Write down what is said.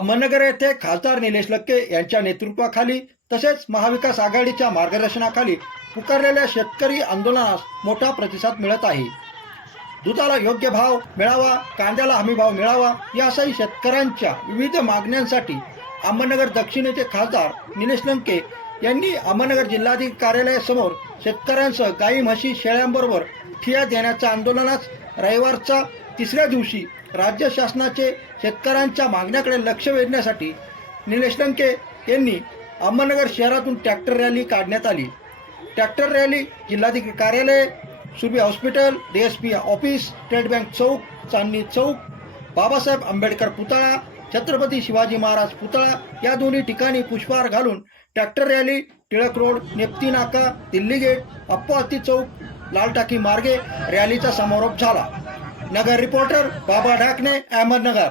अहमदनगर येथे खासदार निलेश लक्के यांच्या नेतृत्वाखाली तसेच महाविकास आघाडीच्या मार्गदर्शनाखाली पुकारलेल्या शेतकरी आंदोलनास मोठा प्रतिसाद मिळत आहे. दुधाला योग्य भाव मिळावा, कांद्याला हमीभाव मिळावा यासही शेतकऱ्यांच्या विविध मागण्यांसाठी अहमदनगर दक्षिणेचे खासदार निलेश लंके यांनी अहमदनगर जिल्हाधिकारी कार्यालयासमोर शेतकऱ्यांसह गाई म्हशी शेळ्यांबरोबर ठिय्या देण्याच्या आंदोलनास रविवारच्या तिसऱ्या दिवशी राज्य शासनाचे शेतकऱ्यांच्या मागण्याकडे लक्ष वेधण्यासाठी निलेश लंके यांनी अहमदनगर शहरातून ट्रॅक्टर रॅली काढण्यात आली. ट्रॅक्टर रॅली जिल्हाधिकारी कार्यालय, सुबी hospital, DSP office, state bank chowk, Chandni chowk, Babasaheb Ambedkar पुतळा, छत्रपती शिवाजी महाराज पुतळा या दोन्ही ठिकाणी पुष्पहार घालून tractor rally Tilak road, Nepti नाका, दिल्ली गेट, अप्पाहत्ती चौक, लाल टाकी मार्गे रॅलीचा समारोप झाला. नगर रिपोर्टर बाबा ढाकणे, अहमदनगर.